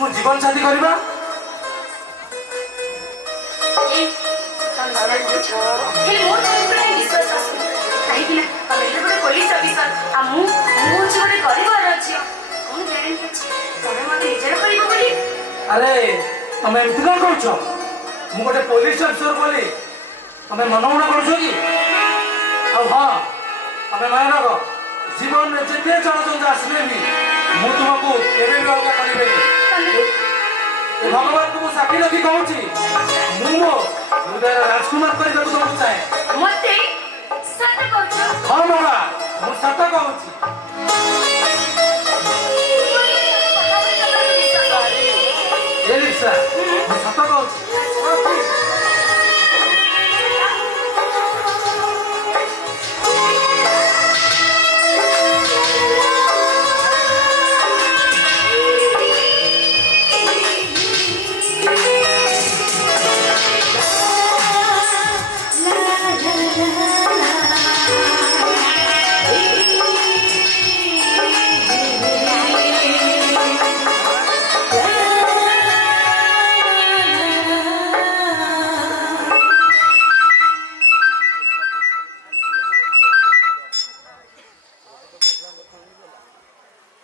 मु जीवन साथी करबा अरे तुम एमती क्या कर गोटे पुलिस अफिसर बोली तुम्हें मनमुना कर हाँ तुम मन रख जीवन में जिते चलचंद आसले भी मुझे तुमको केवे भी अलग करें भगवान तुमको साक्षी लगी कहूँ मु हृदय राजकुमार करने को तुमको चाहे मते सत कहछ हाँ बाबा मु सत कहूँ ये लिसा मु सत कहूँ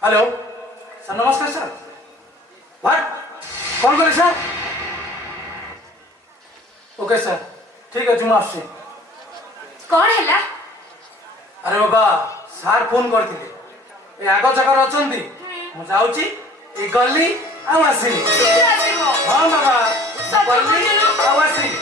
हेलो सर नमस्कार सर व्हाट कौन करे सर ओके सर ठीक है मुझे कौन है अरे बाबा सार फोन करते ए आग जगह अच्छा मुझे जाऊँगी ए गली आउ आसली हाँ बाबा गली आउ आसली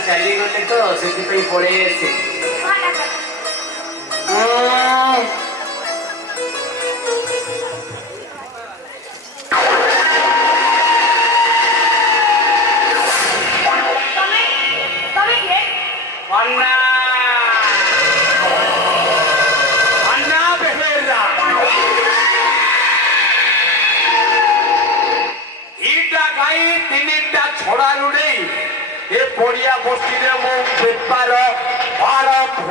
चली गले तो से पड़े छोड़ा लुड़े ये पड़िया बस्ती रे मो बेपार आरंभ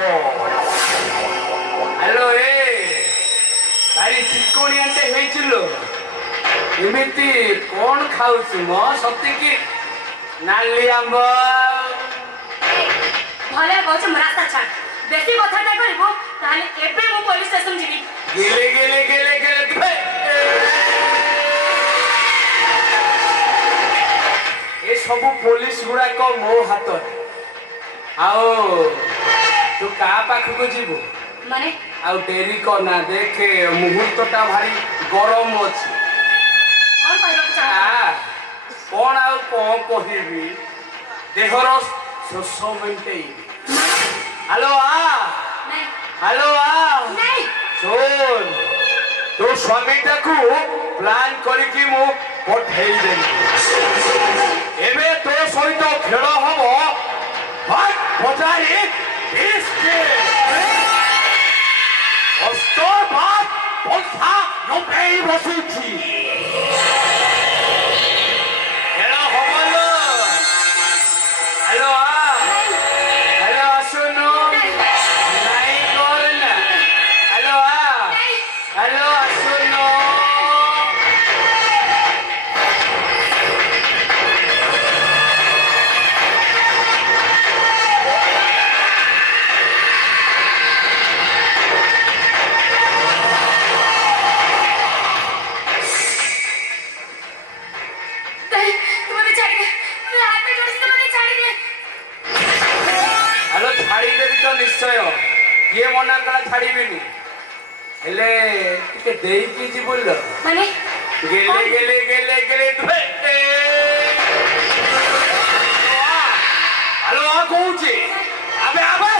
हेलो ए भारी चिकोणी आंटे हेइचिलो एमिति कोन खाउछु म सत्य की नाली आंब भले कहछ म रास्ता छाड़ बेसी कथाटा करबो ताले केबे मो पुलिस स्टेशन जिबी गेले ए सब पुलिस गुड़ाक मो हाथ आओ तू का पाख को जीवु माने आउ डेरी करना देखे मुहूर्तटा भारी गरम अछि कौन कहबो चाहा कौन आउ कौन कहबी देहर शोष मेंटेई हेलो नहीं हेलो नहीं सुन तो स्वामीटा को प्लान करके मु पठेई देनी एबे तो सहित खेल हबो हट पचारी इसके अस्तो बात पंथा नो पेई बसुची खेल हबो लो हेलो हेलो सुनो नहीं करना हेलो हेलो सुनो ହେଲେ ଟିକେ ଦେଇକି ଯିବୁଲ ମାନେ ଗେଲେ ଗେଲେ ଗେଲେ ଗେଲେ ହ୍ୟାଲୋ କହୁଛି ଆବେ ଆବେ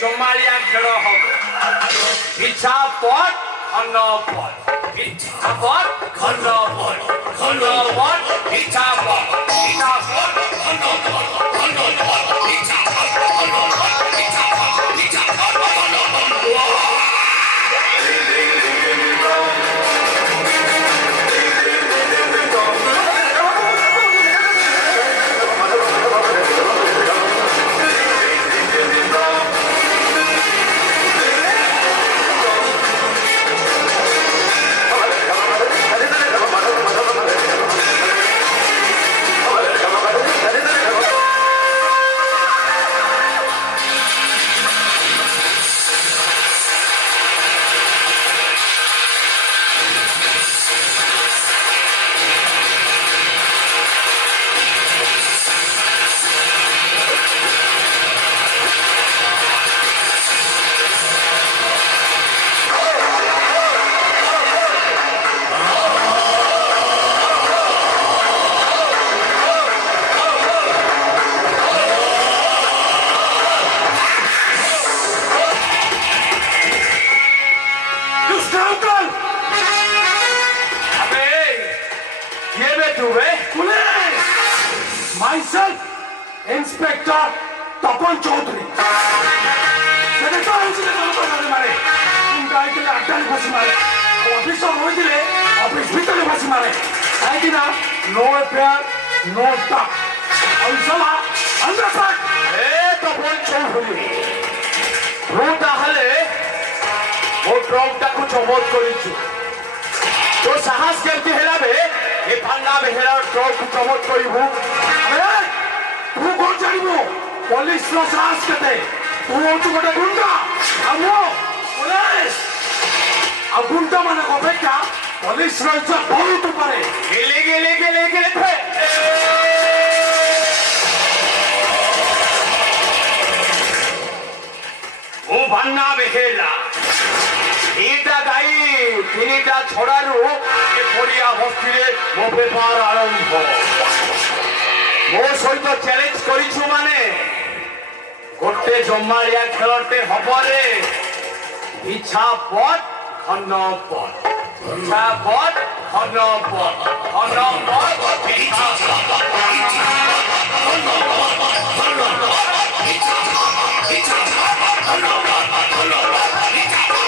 জমালিয়া খেল হব পিছা পট ঘন পট পিছা পট ঘন পট ঘন পট পিছা পট পিছা পট ঘন পট ঘন পট পিছা পট ঘন পট পিছা পট পিছা পট ঘন পট Myself, Inspector Tapan Chaudhary. Senator Hussain Dhamaka mare. Unka itile addan phasi mare. Office of hoitile office bhitare phasi mare. Kaiki na no affair, no talk. Aur sala understand? Tapan Chaudhary. ମୁଁ ତାହେଲେ ମୋ ଟ୍ରକଟାକୁ ଜବତ କରିଛୁ ତୋ ସାହସ କେମିତି ହେଲା ବେ ଏ ଭାଙ୍ଗା ବେହେରା ଟ୍ରକକୁ ଜବତ କରିବୁ ତୁ କଣ ଜାଣିବୁ ପୋଲିସର ସାହସ କେତେ ତୁ ହଉଛୁ ଗୋଟେ ଗୁଣ୍ଡା ଆଉ ମୁଁ ପୋଲିସ ଆଉ ଗୁଣ୍ଡା ମାନଙ୍କ ଅପେକ୍ଷା ପୋଲିସର ଇଚ୍ଛା ବହୁତ ପାରେ ଗେଲେ ଗେଲେ ଗେଲେ ଗେଲେ ମୁଁ ଭାଙ୍ଗା ବେହେରା ଏଇଟା ଗାଈ ତିନିଟା ଛଡାରୁ ଏ ପଡିଆ ବସ୍ତିରେ ମୋ ବେପାର ଆରମ୍ଭ ମୋ ସହିତ ଚ୍ୟାଲେଞ୍ଜ କରିଛୁ ମାନେ ଗୋଟେ ଜମାଳିଆ ଖେଳଟେ ହବରେ ପିଛା ପଟ ଘନ ପଟ ପିଛା ପଟ ଘନ ପଟ ଘନ ପଟ ପିଛା ପଟ ଘନ ପଟ ଘନ ପଟ ପିଛା ପଟ ପିଛା ପଟ ଘନ ପଟ ଘନ ପଟ ପିଛା ପଟ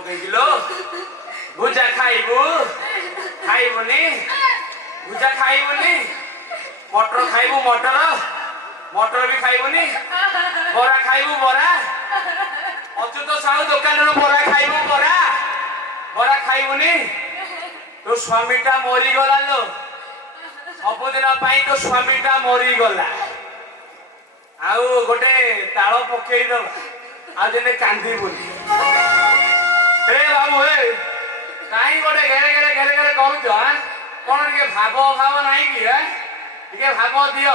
पकईलो भुजा खाइबू खाइबुनी भुजा खाइबुनी मटर खाइबू मटर मटर भी खाइबुनी बरा खाइबू बरा अच्युत साहू दुकान बरा खाइबू बरा बरा खाइबुनी तो स्वामीटा मरी गला लो सबुदिन तो स्वामीटा मरी गला आउ गोटे ताल पकई दबा आजे कांदीबुनी ए बाबू ए कहीं गोटे घेरे घेरे घेरे घेरे करुच कौन टे भाव भाव नहीं कि टे भाव दियो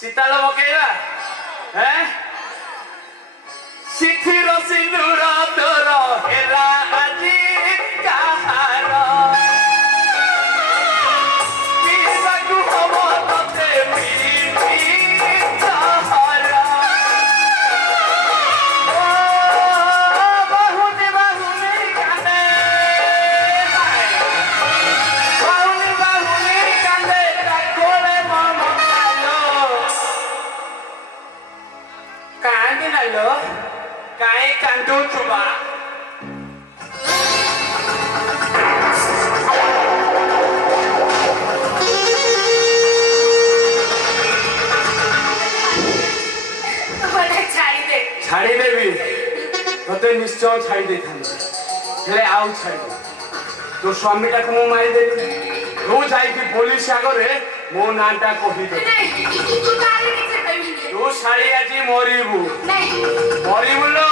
शीतल पकेवा हैं शिथिर सिंदूर तोर हेला आजी कहार पिसकु हबो तते काई कांदू चुबा छाड़ी देवी तते निश्चय छाड़ी दे हेले आउ छाड़ी तो स्वामी टाक मु मारी देली तू जाई कि पुलिस आगरे मो नाटा कहि दे तू साड़ी आजी मरीबू मरीबू लो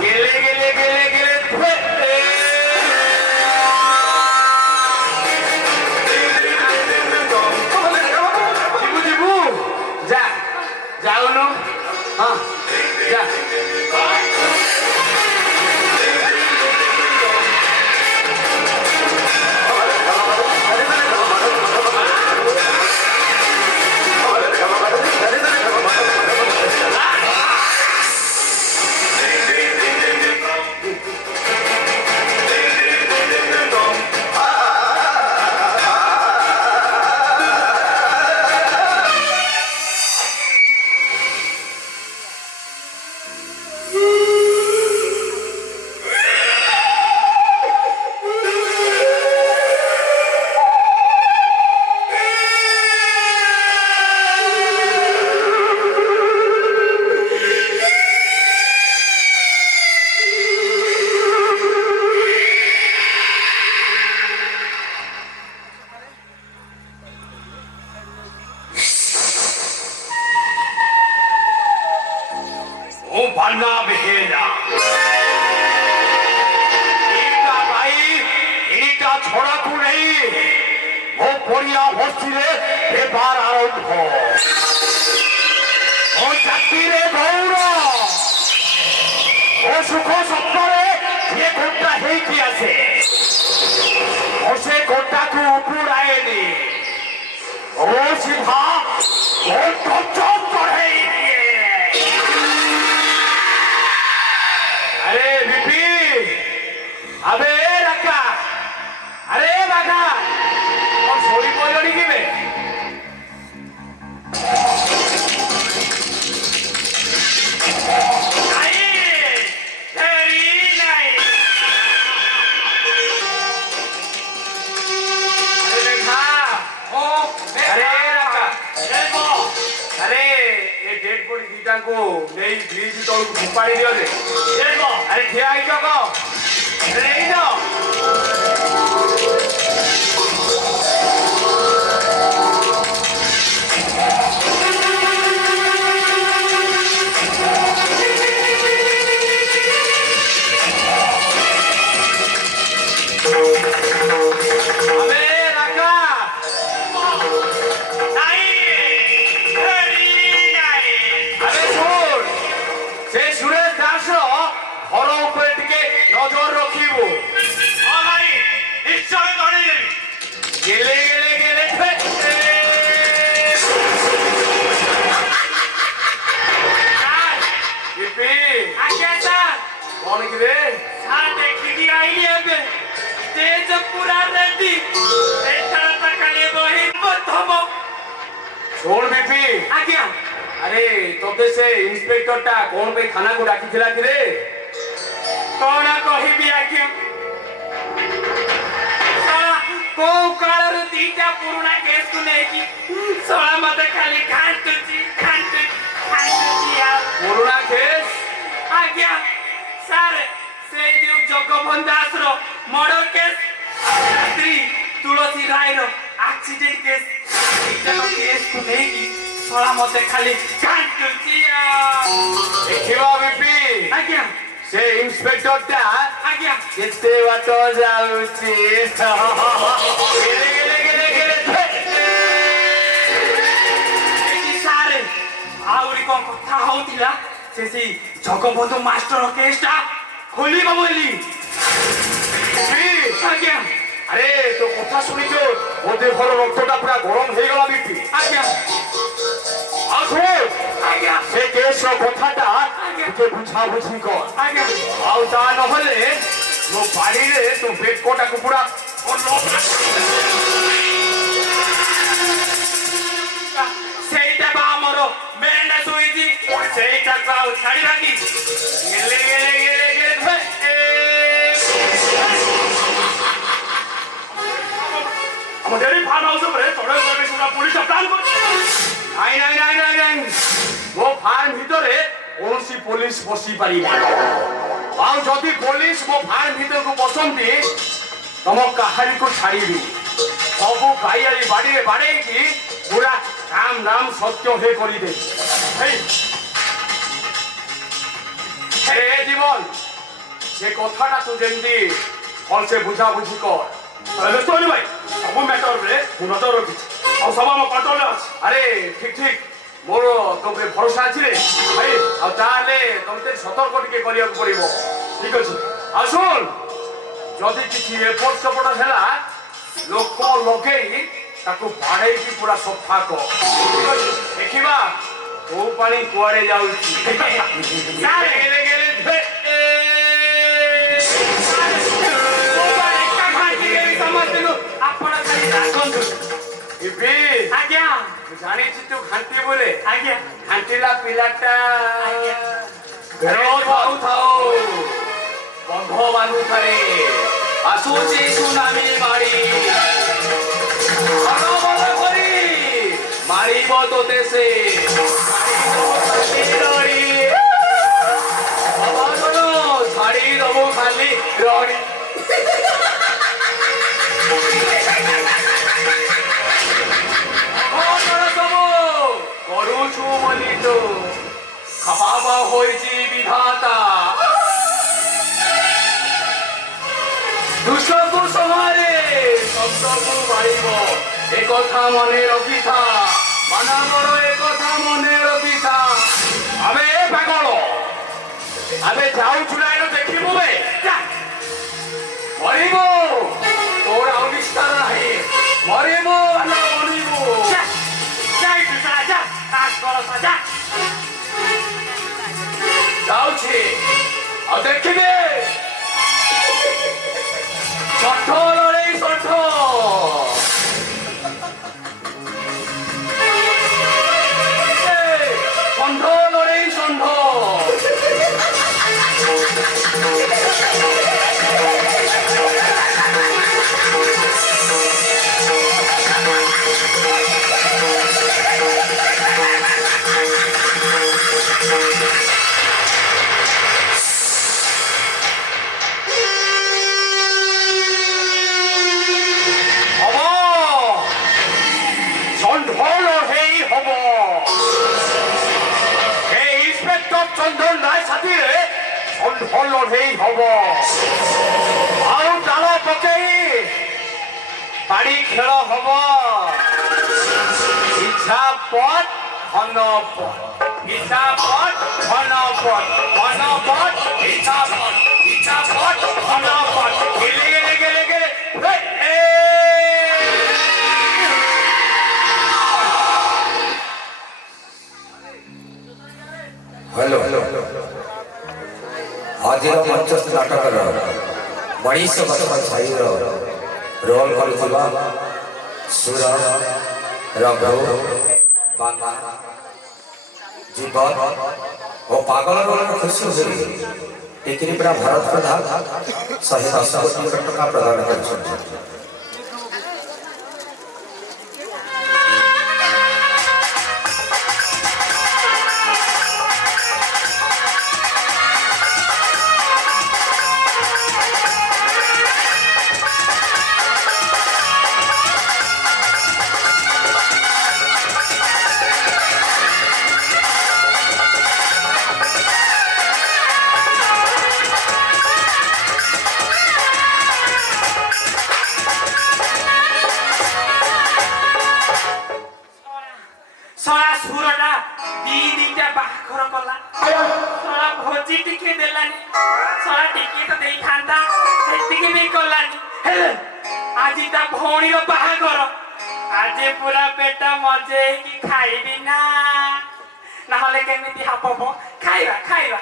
गेले गेले गेले गेले जीबू जीबू जा जाऊनु हाँ जा अरे तोते से इंस्पेक्टर टा कौन पे थाना को डाकी थिला कि रे कौन कहबी आज्ञा को काल दीटा पुराना केस को लेकी सोला मत खाली घांटुची पुराना केस आज्ञा सर से जो जगबंदास रो मर्डर केस स्त्री तुलसी राय रो एक्सीडेंट केस केस को लेकी सोला मत खाली घांटुची देखिबा बीपी आज्ञा से इंस्पेक्टर टा आज्ञा केते बात जाउची सारे आउरी कोन कथा होतिला सेसी जगबंधु मास्टर केसटा खोली बोली आज्ञा अरे तो कथा सुनिছো ओदे घर रक्तटा पूरा गरम हे गला बीपी आज्ञा आखो आज्ञा से केस रो कथाटा तुके बुझा बुझी कर आज्ञा आउ ता नहले मो बाड़ी रे तू बेकोटा को पूरा सेटा बा हमरो मेंडा सुईजी सेटा काउ छाड़ी राखी गेले हम डेरी फार्म हाउस रे चढ़े करबे सुरा पुलिस प्लान कर নাই वो फार्म ভিতরে कोनसी पुलिस बसी पारी आउ जदी पुलिस मो फार्म भीतर को बसंती तम कहानी को छाड़ीबी सब गाईआली बाड़ी रे बाड़े की पूरा काम नाम सत्य हे करी दे हे जीवन से कथाटा तू जेंदी फल से बुझा बुझी कर अरे सोनी भाई सब मैटर रे नजर रखी आ सब हम कंट्रोल अछि अरे ठीक ठीक मोर तोरे भरोसा अछि रे भाई आ ताले तमते सतर्क टिके करिया पड़िबो ठीक अछि आ सुन जदी किछि रिपोर्ट सपोर्ट हैला लोक लगेई ताको बाड़े की पूरा सफा को देखिबा ओ पानी कुआरे जाउची सारे गेले गेले आपण खाली राखंतु इबी आज्ञा जानी छी तू घंटी बोले आज्ञा घंटीला पिलाटा आज्ञा घरो थाउ थाउ बंध बांधु थारे आसुची सुनामी मारी बड़ बड़ करी मारिब तो देशे छाड़ी दबो खाली रड़ी करुछु बोली तो खावा होइछि विधाता दुष्टको समारे शब्दको मारिब ए कथा मने रखिथा मानवर ए कथा मने रखिथा आबे ए पागल आबे जाउ चुलाइनो देखिबो बे मरिबो तोर अनिष्ठार नाही मरिबो ना मरिबो जाई तू राजा काट कर सजा जाउछि आ देखिबे षठ लड़ाई षठ षंढ लड़ाई षंढ चंदन नाय साथी रे षंढ लड़ाई हब आउ डाल पकई बाड़ी खेल हब इच्छा पट घन पट इच्छा पट घन पट घन पट इच्छा पट घन पट गेले गेले गेले गेले हेलो आज मंचस्थ नाटक मनीष गचरा छाई रोल कर सुर रघु बांगा जीवन और पागल रोल खुशी हुई टिकिरीपड़ा भारत प्रधान 110 कोटी टका प्रदान कर भौणी बाहागर आज पूरा पेट मजे कि खाइबी ना नहले केमिति हापब खाइबा खाइबा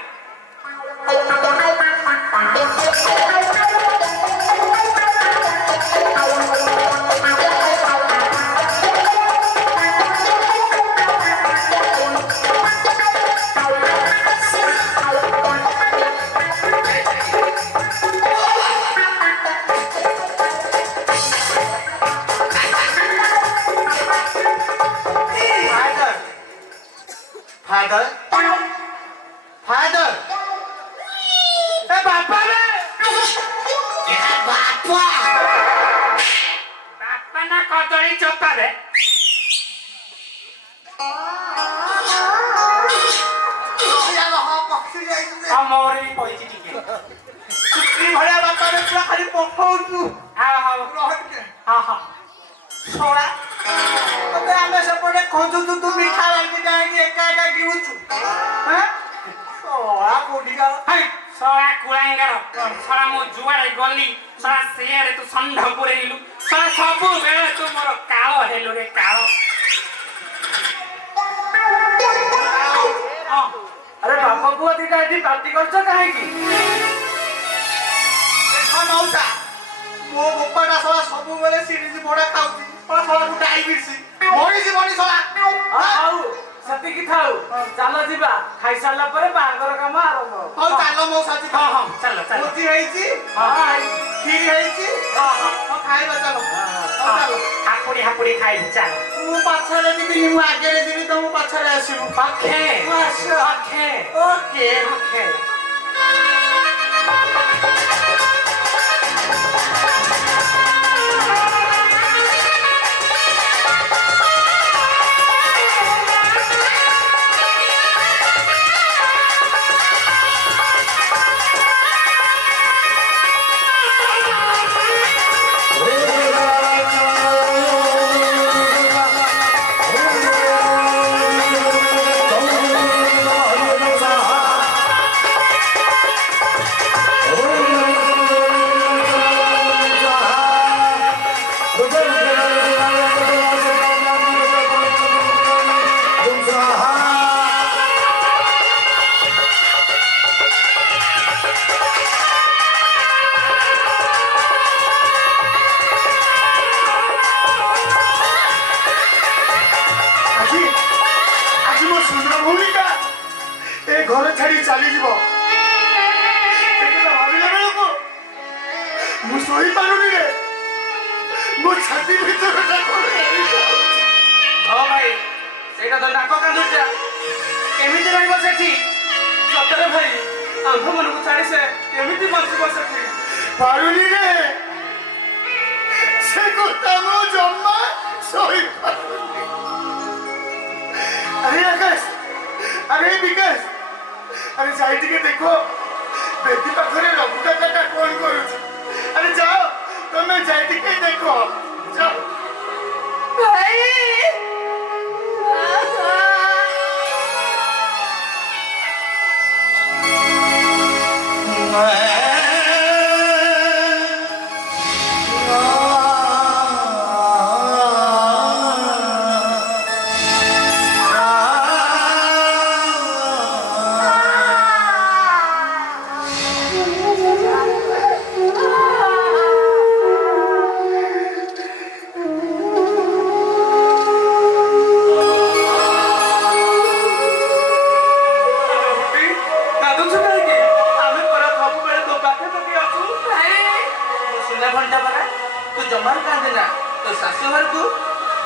जमार कांदे ना तो शाशु घर को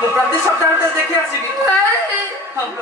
मु प्रति सप्ताह देखि आसीबी हम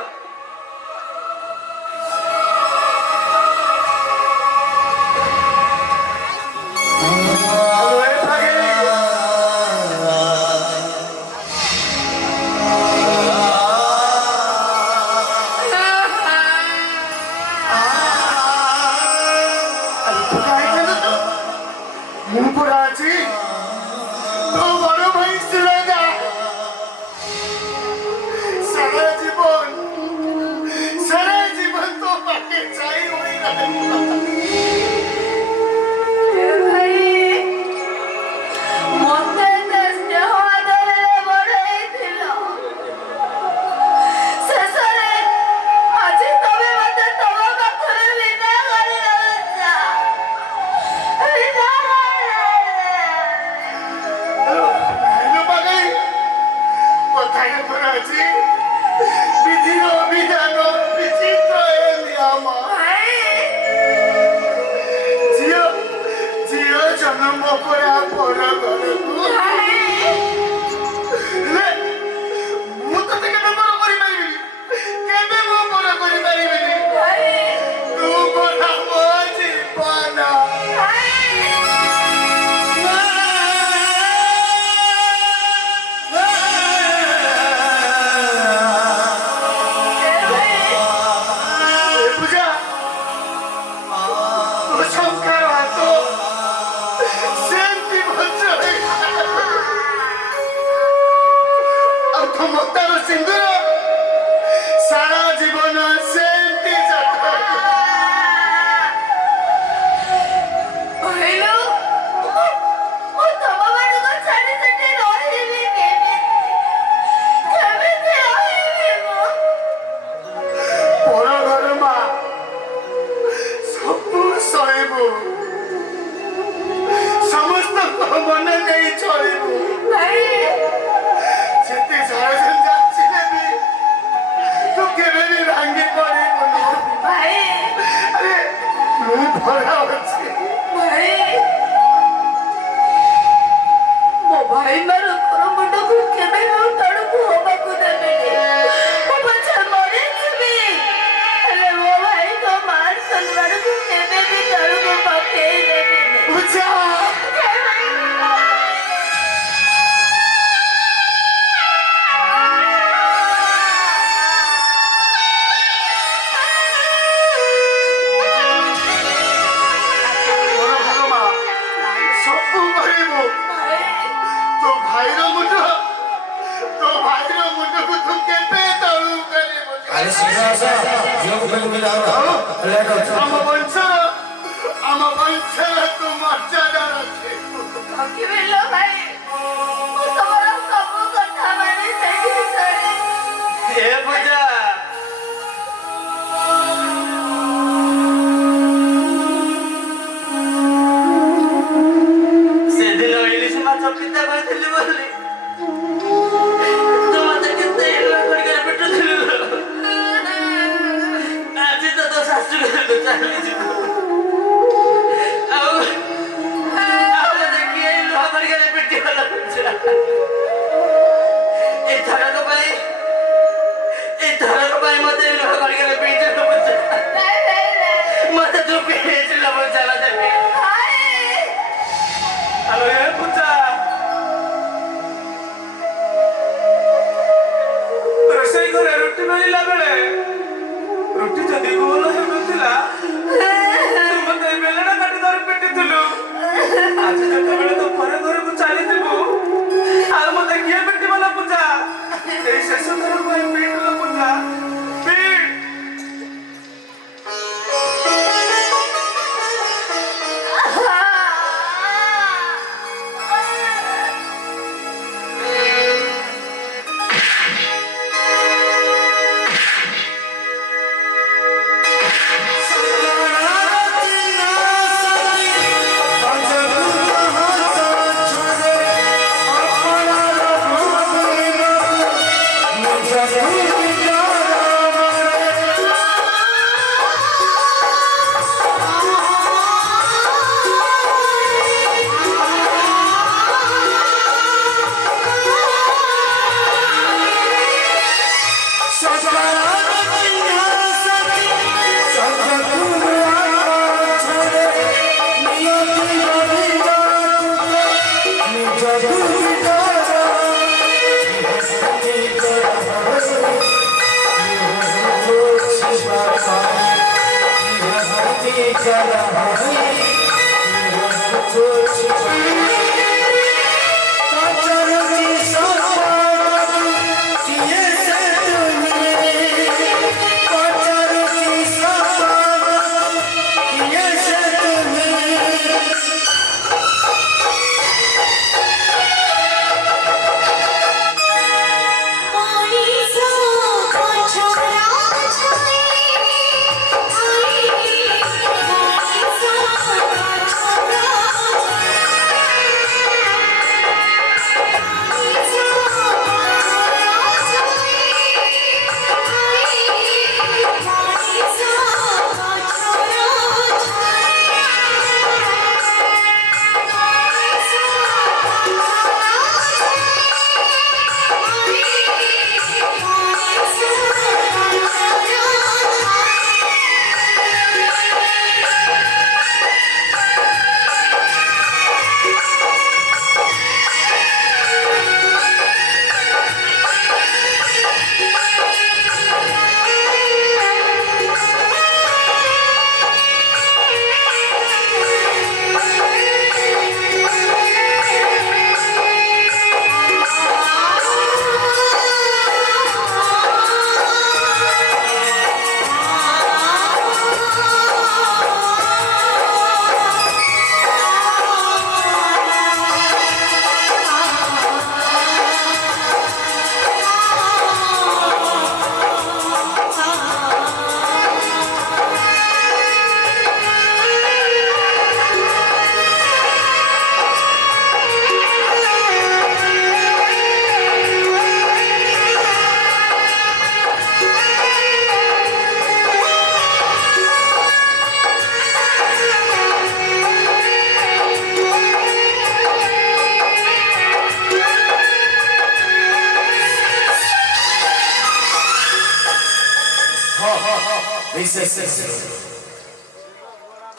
विशेष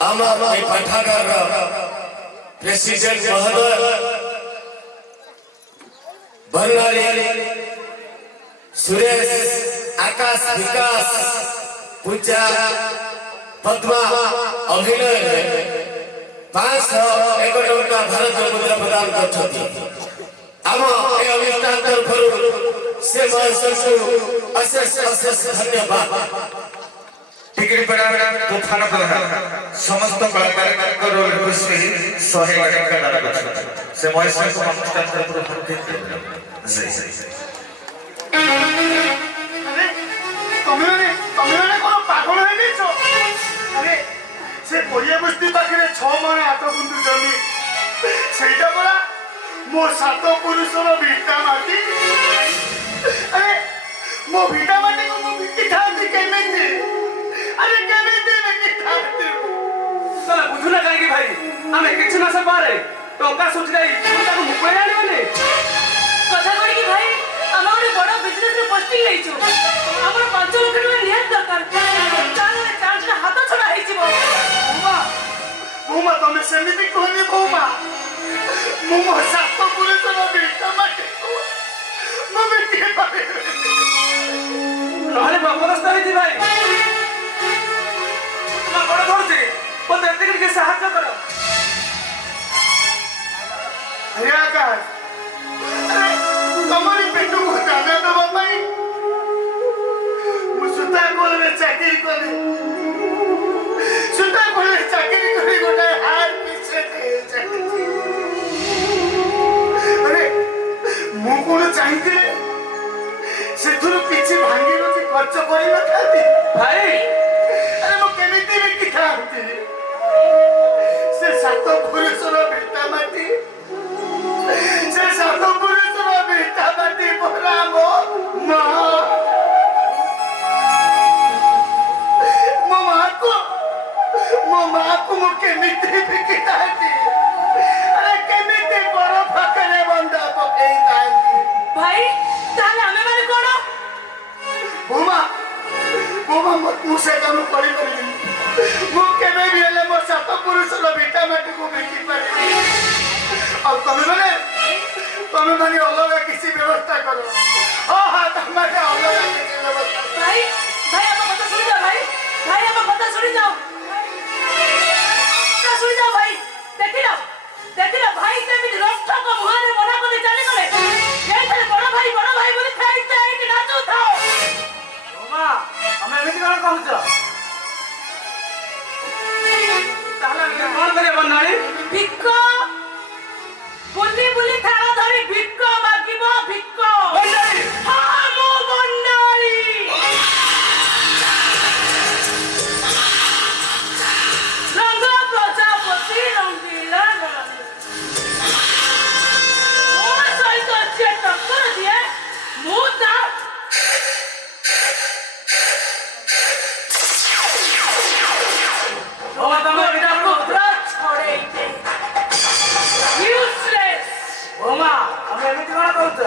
आम पाठागार प्रेसिडेंट महोदय बर्णाली सुरेश आकाश विकास पूजा पद्मा अभिनय 501 टंका भारत मुद्रा प्रदान कर आम ए अनुष्ठान तरफ से अशेष धन्यवाद। टिकरीपाड़ा तूफान प्रधान समस्त कलाकार से 100 टंका दान से महेश अनुष्ठान से कोरिया बस्ती पाखे 6 मन 8 गुंठ जमी सेटा पड़ा मो 7 पुरुषर भिटा माटी अरे मो भिटा माटी को मो भिटी थांती केमेंती अरे केमेंती भिटी थांती साला बुझुना काहे भाई हमें किछ ना से पारे टंका सोच जाई तुमका को मुकळे आनी बने कथा करी कि भाई हमर बड़ बिजनेस रे पोस्टिंग लेइछु हमर 5 लाख रुपया नियत दरकार तारे चांस का हाथ छड़ा हेइ छिबो बुमा तमे सेमिति कहनी बुमा मो 7 पुरुषर भिटा माटी को मो भिटी पारे नहले बापरस्ता हेति भाई तुम बड़ धरते ओ देखते के सहायता करो अरे आकाश तुम्हारी पेटू को दाना दबा पाई मुसुता कोल में चाकरी करे सुता कोल में चाकरी करे गोटा हार पीछे दे अरे मु कोन चाहते से थुर पीछे भांगी रो कि खर्च करी न खाती भाई अरे मो केमिति रे कि खाती से 7 पुरुषर बेटा माटी से 7 पुरुषर बेटा माटी बोला मो माँ को मो केमिति बिकिताती अरे केमिति बड़ फकरे बंदा पकेई दाती भाई ताले हमें माने कोन बुमा मुसे काम करी मु केबे भी हेले मो 7 पुरुषर बेटा माटी को बिकी पारे और तमे माने अलग किसी व्यवस्था करो हां तमे अलग किसी व्यवस्था भाई भाई आप बात सुन जाओ भाई आप बात सुन जाओ ना सुन जाओ भाई देखिला भाई केमिति रफ्ता को मुहारे मना करे चले गले ये तेरे बड़ा भाई बोली खाइते है कि नाचो थाओ ओमा हमें एमिति कोन कहउछ ताला में कोन करे बनाई भिक्को बुली थाना धरी भिक्को मागिबो भिक्को बनाई हां मो बन्नारी रंग प्रजापति रंगीला मो सहित जे टक्कर दिए मुता ओमा तमे बिना को छोड़े दे यूजलेस ओमा हमें एमिति कोन कहउछ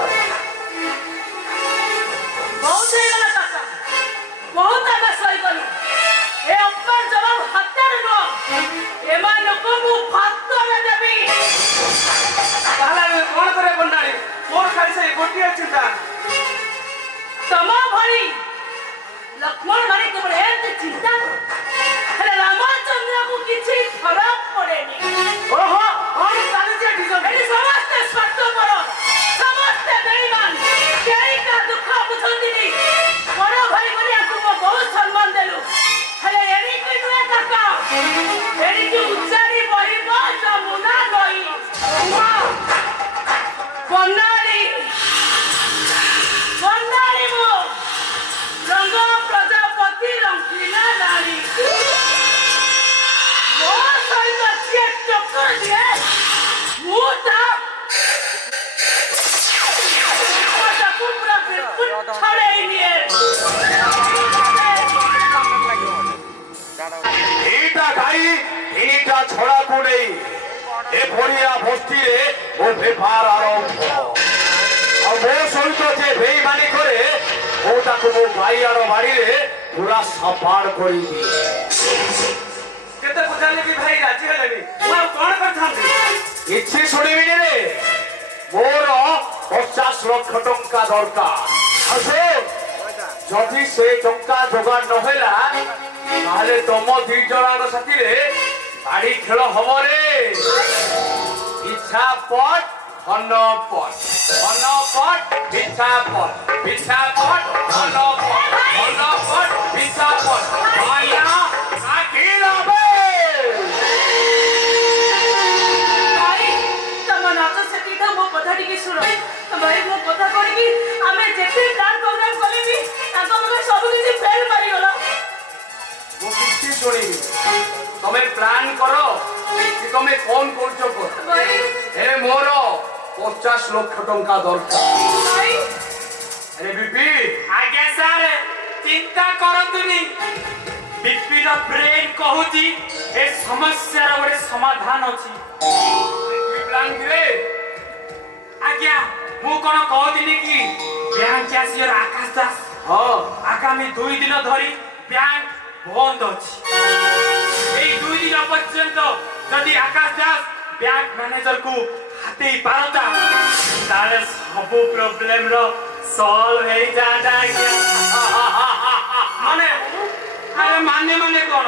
बहुत है गला काका बहुत आगे सही करू ए अपन जवाब हत्यार नो एमान को मु फात्तो न देबी ताला में कोन करे बनाई मोर खाली से गोटिया चिंता तमा भरी लक्ष्मण भाई केवल एत चिंता अरे रामचंद्र को किछि फरक पड़ेनी ओहो और ताले जे डिजो एनी समस्त स्वार्थपर समस्त बेईमान केई का दुख बुझंदिनी बड़ भाई बोली आकु मो बहुत सम्मान देलु हेले एनी कोइ नुए काका एनी की उच्चारी बहिबो जमुना गई बन्नाली मो रंग प्रजापति रंगीला नारी मो सहित जे टक्कर दिए मुता पूरा बिल्कुल छड़े ही नहीं एटा गाई एटा छोड़ा पुडे ए भोरिया बस्ती रे ओ बेपार आरंभ आ मो सहित जे बेईमानी करे ओ ताको मो भाई आरो बाड़ी रे पूरा सफाड़ कर दिए केते बुझाले भी भाई राजी हेलेनी मैं कोन करथांती इच्छी शुणिबिनी रे मोर 50 लाख टंका दरकार आसे जदि से टंका जोगाड़ नहेला ताहले तुम दुई जनाक साथी रे गाड़ी खेल हम रे इच्छा पट धन पट इच्छा पट धन पट इच्छा पट आया आखी लाबे भाई तम नाच सेटीटा मो कथा टिके सुनो भाई मो कथा करबी हमें जेते प्लान प्रोग्राम करबी ताको मगे सब किछि फेल मारी गलो वो किसी सुनी तुम्हें प्लान करो कि तुम्हें कौन करछो कर भाई ए मोरो 50 लाख टंका दरकार भाई अरे बीपी आज्ञा सर चिंता करतुनी बीपीर ब्रेन कहूची ए समस्या रो बड़े समाधान अछि प्लान करे आज्ञा मु कोन कहदिनी कि बैंक कैशियर आकाश दास हाँ आगामी 2 दिन धरी बैंक बंद अछि এই 2 दिन पर्यंत यदि आकाश दास बैंक मैनेजर को हाथे पारता ताले सब प्रॉब्लम रो सॉल्व हो जाता माने अरे माने कोन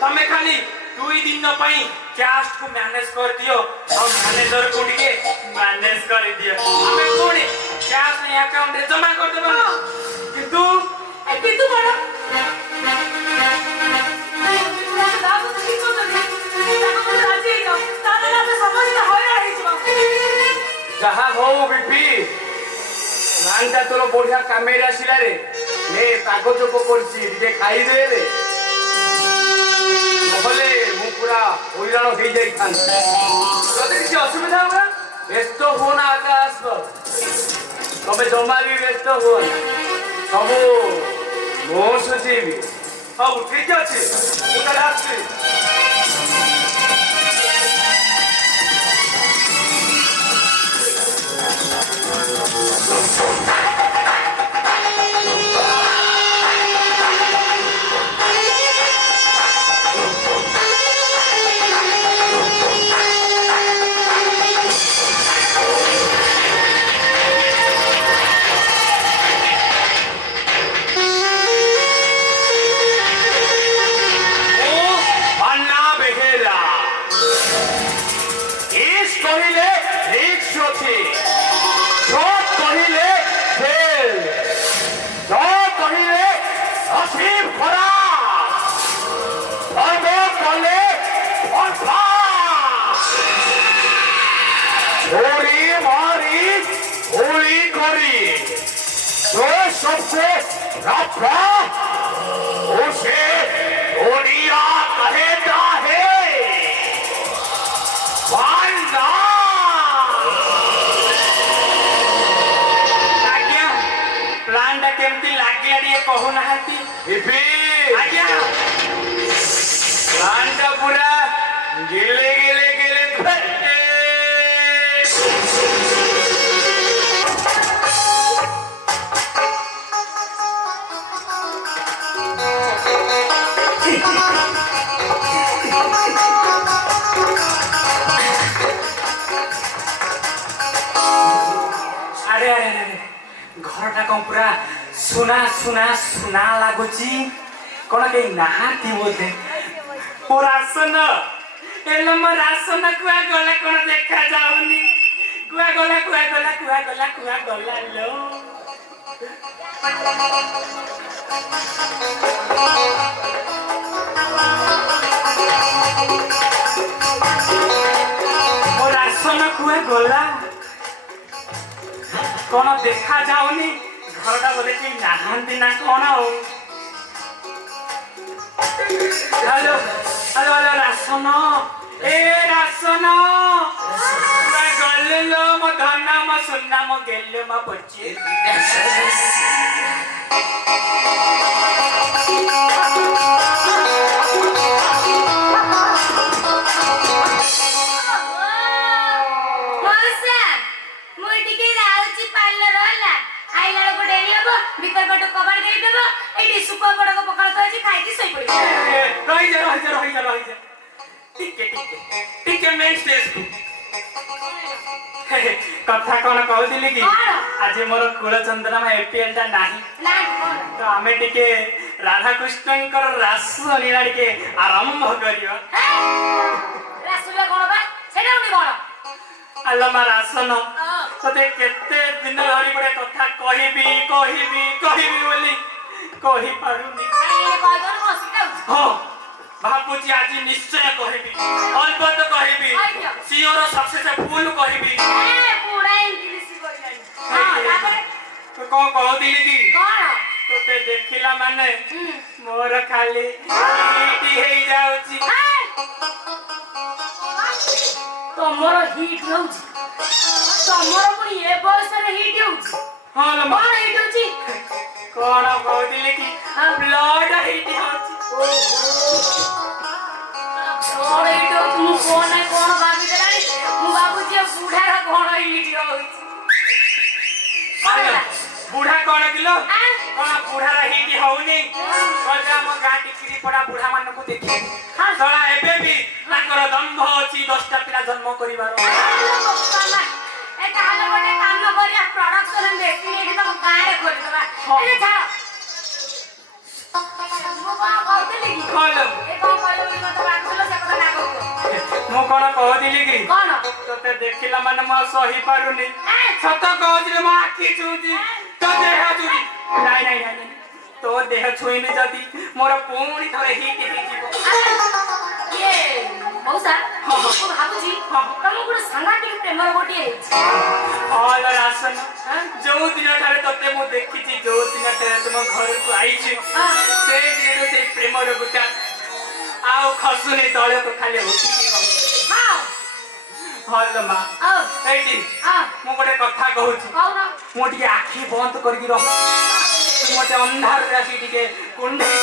तमे खाली 2 दिन पई कैश को मैनेज कर दियो और मैनेजर को टिके मैनेज कर दियो हमें कोनी कैश ने अकाउंट रे जमा कर देबो किंतु बड़ा दादू ठीक हो जने ताको राजी हो ताले ना समझ होय रही छ जहाँ हो बीपी प्लानटा तोर बढ़िया कामेर आसिला रे ने कागज को करछि जे खाई दे रे नहले मु पूरा ओइराण हो जाई थान तोते किसी असुविधा होगा व्यस्त हो ना आकाश तबे जमा भी व्यस्त हो सब मो सजीवी हाँ ठीक अच्छे मुझे आसছি सबसे रफा उसे ओडिया कहता है वांडा आज्ञा प्लान टा केमती लागिला रे कहू नाहती बीपी आज्ञा प्लान टा पूरा गिले घरटा कौन पूरा सुना सुना सुना लागुची कौन कहीं नहाती बोलते ओ रासन एलो म रासन कुआ गला कौन देखा जाउनी कुआ गला लो ओ रासन कुआ गला कौन देखा जाउनी घरटा बोले कि नाहांती ना कौन हो हेलो हेलो हेलो रासन ए रासन मैं गल्ले लो म धन्ना म सुन्ना म गेल्ले म बच्चे बिकर पटो कवर दे देबो एटी सुको पटो को କଥା କଣ କହୁଥିଲି କି କଣ? ଆଜି ମୋର କୁଳଚନ୍ଦ୍ରମା ଏପିଏଲ ଟା ନାହିଁ ନା କଣ? ତ ଆମେ ଟିକେ ରାଧାକୃଷ୍ଣଙ୍କର ରାସ ଲୀଳା ଟିକେ ଆରମ୍ଭ କରିବା। ରାସୁଲା କଣ ବା? ସେଟା ଗୋଟେ କଣ? ଆଲୋ ମା ରାସନ ତତେ କେତେ ଦିନ ଧରି ଗୋଟେ କଥା କହିବି କହିବି କହିବି ବୋଲି କହିପାରୁନି। ହଁ ଭାବୁଛି ଆଜି ନିଶ୍ଚୟ କହିବି, ଅଲବତ କହିବି, ସିଓର ସକ୍ସେସ ଫୁଲ କହିବି। କଣ କହୁଥିଲି କି ତତେ ଦେଖିଲା ମାନେ ମୋର ଖାଲି ହେଇଯାଉଛି। ତମର ହିଟ୍ ହଉଛି? ତମର ପୁଣି ଏ ବୟସରେ ହିଟ୍ ହଉଛି? ହଁ ଲୋ ମା, କଣ ହିଟ୍ ହଉଛି? କଣ କହୁଥିଲି କି ବ୍ଲଡ ହିଟ୍ ହଉଛି। କଣ ହିଟ୍ ହଉଛି? ମୁଁ କଣ ନାହିଁ କଣ ଭାବିଦେଲାଣି। ମୁଁ ଭାବୁଛି ବୁଢାର କଣ ହିଟ୍ ହଉଛି। ବୁଢା କଣ କିଲୋ? କଣ ବୁଢାର ହିଟ୍ ହଉନି? ଆମ ଗାଁ ଟିକିରିପଡ଼ା ବୁଢା ମାନଙ୍କୁ ଦେଖି ଶଳା ଏବେ ବି ତାଙ୍କର ଦମ୍ଭ ଅଛି 10ଟା ପିଲା ଜନ୍ମ କରିବାର। ତାହେଲେ ଗୋଟେ କାମ କରିବା, ପ୍ରଡକ୍ସନ ବେଶୀ ଏଇଠି ତମ ଗାଁରେ ଖୋଲିଦବା। ମୁଁ କଣ କହୁଥିଲି କି? ମୁଁ କଣ କହୁଥିଲି କି କଣ? ତତେ ଦେଖିଲା ମାନେ ମୁଁ ଆଉ ସହିପାରୁନି। ସତ କହୁଛି ମୋ ଆଖି ଛୁଉଛି, ତୋ ଦେହ ଛୁଉଛି। ନାଇଁ ନାଇଁ ନାଇଁ, ତୋ ଦେହ ଛୁଇଁବି ଯଦି ମୋର ପୁଣି ଥରେ ହିଟ୍ ହେଇଯିବ। ମଉସା ମୁଁ ଭାବୁଛି ତମକୁ ଗୋଟେ ସାଂଘାତିକ ପ୍ରେମର ଗୋଟିଏ ହେଇଛି। ରାସନ ଯୋଉ ଦିନ ଠାରେ ତତେ ମୁଁ ଦେଖିଛି, ଯୋଉ ଦିନ ଠାରେ ତୁମ ଘରକୁ ଆଇଛି, ସେଇ ଦିନରୁ ସେଇ ପ୍ରେମର ଗୋଟା ଆଉ ଖସୁନି ତଳକୁ, ଖାଲି ଉଠିକି ହଲ ମା। ଏଇଠି ମୁଁ ଗୋଟେ କଥା କହୁଛି, ମୁଁ ଟିକେ ଆଖି ବନ୍ଦ କରିକି ରହ। ତୁ ମତେ ଅନ୍ଧାରରେ ଆସି ଟିକେ କୁଣ୍ଡେଇ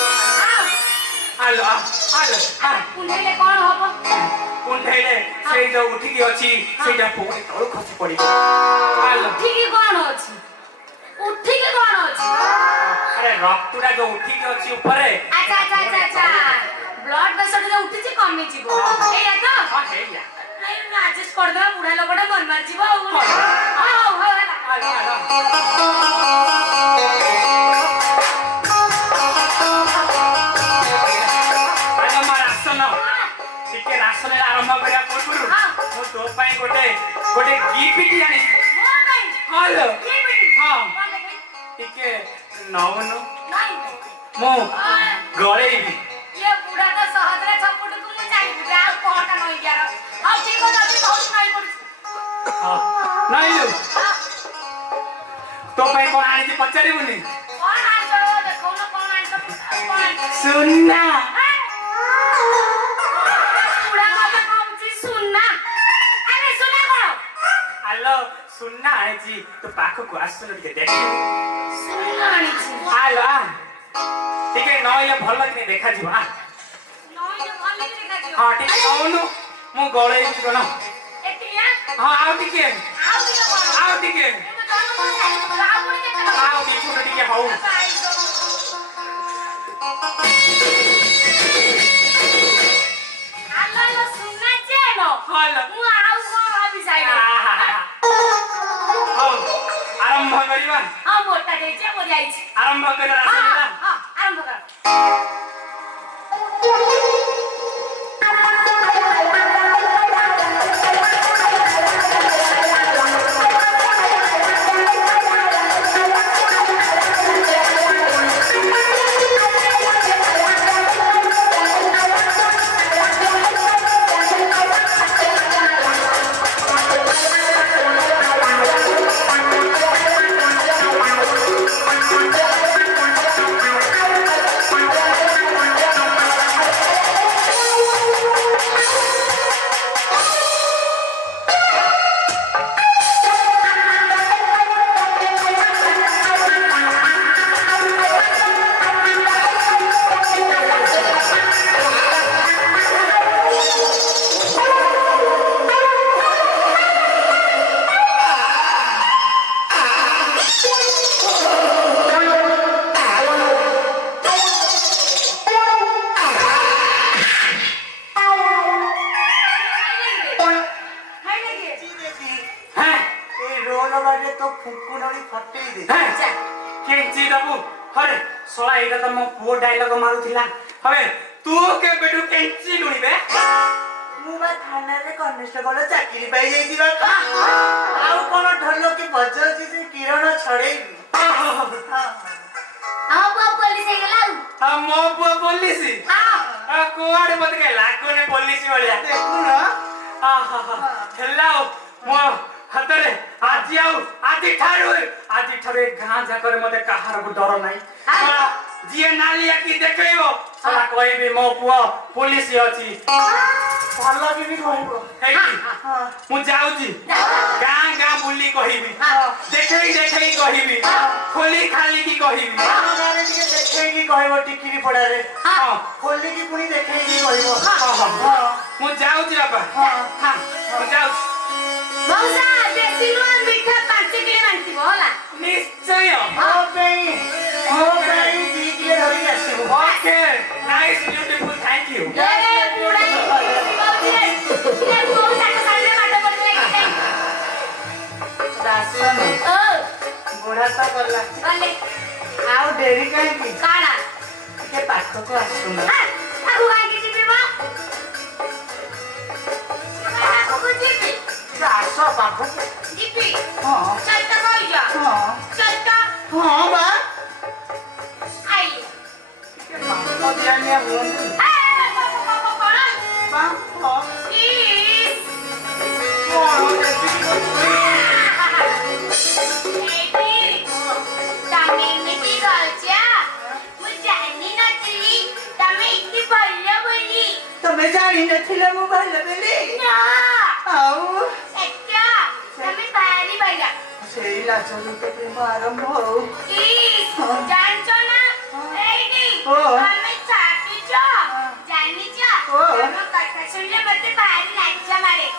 କୁଣ୍ଡେଇଲେ କଣ ହବ? କୁଣ୍ଡେଇଲେ ସେଇ ଯୋଉ ଉଠିକି ଅଛି ସେଇଟା ପୁଣି ତଳୁ ଖସି ପଡିବ। ଉଠିକି କଣ ଅଛି? ଉଠିକି କଣ ଅଛି? ଆରେ ରକ୍ତଟା ଯୋଉ ଉଠିକି ଅଛି ଉପରେ, ଆଚ୍ଛା ବ୍ଲଡ ପ୍ରେସର ଯୋଉ ଉଠିଛି କମିଯିବ। ଏଇଆ ତ? ହେଇଆ ଆଡଜଷ୍ଟ କରିଦେବା, ବୁଢା ଲୋକଟା ମନ ମାରିଯିବ ଆଉ। ଟିକେ ରାସନ ଆରମ୍ଭ କରିବା ପୂର୍ବରୁ ମୁଁ ତୋ ପାଇଁ ଗୋଟେ ଗିଫ୍ଟ ଆଣିଛି। ଟିକେ ନଉନୁ, ମୁଁ ଗଳେଇବି। ବୁଢା ତ ସହଜରେ ଛପୁଟକୁ ମୁଁ ଚାଲିବି, ଆଉ କଣଟା ନଇଯାର। ଆଉ ଠିକ ଅଛି, ବହୁତ ନାଇଁ ପଡୁଛି। ନାଇଲୁ ତୋ ପାଇଁ କଣ ଆଣିଛି ପଚାରିବୁନି? କଣ ଆଣିଛ ଦେଖଉନ, କଣ ଆଣିଛ? ସୁନା। ବୁଢା କଥା କହୁଛି ସୁନା। ଆରେ ସୁନା କଣ? ଆଲୋ ସୁନା ଆଣିଛି, ତୁ ପାଖକୁ ଆସୁନୁ ଟିକେ ଦେଖିବୁ। ସୁନା ଆଣିଛି? ଆଲୋ ଟିକେ ନଇଲେ ଭଲ କିନି ଦେଖାଯିବ। ହଁ ଟିକେ ନଉନୁ, ମୁଁ ଗଳେଇବି କଣ। ହଁ ଆଉ ଟିକେ ଆଉ ବିସ୍କୁଟ ଟିକେ ହଉ। ଆରମ୍ଭ କରିବା। ଆରମ୍ଭ କରିବା ରାସନୀଳା। ଆରମ୍ଭ କର। ବାଡିରେ ତ ଫୁଙ୍କୁଣୀ ଫଟେଇ ଦେ କେଞ୍ଚି ଦବୁ ହରେ ଶଳା ଏଇଟା ତ ମୋ ପୁଅ ଡାଇଲଗ ମାରୁଥିଲା ହବେ ତୁ କେବେଠୁ କେଞ୍ଚି ଲୁଣିବେ ମୁଁ ବା ଥାନାରେ କନେଷ୍ଟବଳ ଚାକିରି ପାଇଯାଇଛି ବାପା ଆଉ କଣ ଢୋଲକି ବଜାଉଛି ସେ କିରଣ ଛଡେଇବି ଆମ ପୁଅ ପୋଲିସ ହେଇଗଲା ଆଉ ମୋ ପୁଅ ପୋଲିସ ଆଉ କୁଆଡେ ମତେ କାଇଁ ଲାଗୁନି ପୋଲିସ ଭଳିଆ ଦେଖୁନ ହେଲା ମୋ ହାତରେ ଆଜିଠାରୁ ଏ ଗାଁ ଯାକରେ ମତେ କାହାର ଡର ନାହିଁ ଯିଏ ନାଲି ଆଖି ଦେଖେଇବ କହିବି ମୋ ପୁଅ ପୋଲିସ ଅଛି ଭଲ ବି କହିବ ମୁଁ ଯାଉଛି ଗାଁ ଗାଁ ବୁଲି କହିବି ଦେଖେଇ କହିବି ଖୋଲି ଖାଲିକି କହିବି ଗାଁରେ ଟିକେ ଦେଖେଇକି କହିବ ଟିକିରିପଡାରେ ଖୋଲିକି ପୁଣି ଦେଖେଇକି କହିବ ମୁଁ ଯାଉଛି ବାପା ମୁଁ ଯାଉଛି ମଉସା ଦେଶୀ ନୁଆ ମିଠା 5 କିଲୋ ଆଣିଥିବ ହେଲା ନିଶ୍ଚୟ ମୋ ପାଇଁ 2 କିଲୋ ଧରିକି ଆସିବୁ okay nice beautiful thank you ଏ ବୁଢାଇ କଉଥିରେ ଏ ମଉସା କ ସାଇରେ ମାଡ ପଡିଲା ଦାସନ ବୁଢା ତ ଗଲା ଗଲେ ଆଉ ଡେରି କାହିଁକି କାଣା ଟିକେ ପାଖକୁ ଆସୁନ ଆଗୁ କାହିଁକି ଯିବି ବା ଆଗକୁ ଯିବି ଆସ ପାଖକୁ ଯିବି ହଁ ଚାଲତା କହିଯା ହଁ ଚାଲତା ହଁ ବା ଆଇଲି ପାଖ ଦିଆନିଆ ହୁଅନ୍ତୁ ପାଖ ତମେ ଜାଣିନଥିଲ ମୁଁ ଭଲ ବୋଲି ଆଉ ସେଇ ଲାଜରୁ ତ ପ୍ରେମ ଆରମ୍ଭ ହଉ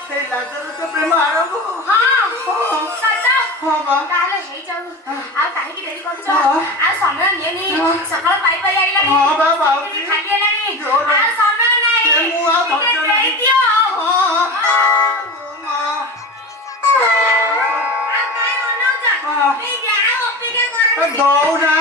ସେଇ ଲାଜରୁ ତ ପ୍ରେମ ଆରମ୍ଭ ହଁ ବା ତାହେଲେ ହେଇଯାଉ ଆଉ କାହିଁକି ଡେରି କରୁଛ ଆଉ ସମୟ ନିଏନି ସକାଳ ପାଇ ପାଇ ଆଇଲାଣି ହଁ ବା ବାଉଜି ଖାଲି ହେଲାଣି ଜୋର ଆଉ ସମୟ ନାହିଁ ମୁଁ ଆଉ ଧୈର୍ଯ୍ୟ ଟିକେ ନାହିଁ ଦେଇଦିଅ ହଁ ମା ଆଉ କାଇଁ ଅନଉଛ ଏଇ ଯାଅ ଅପେକ୍ଷା କର ଦଉନା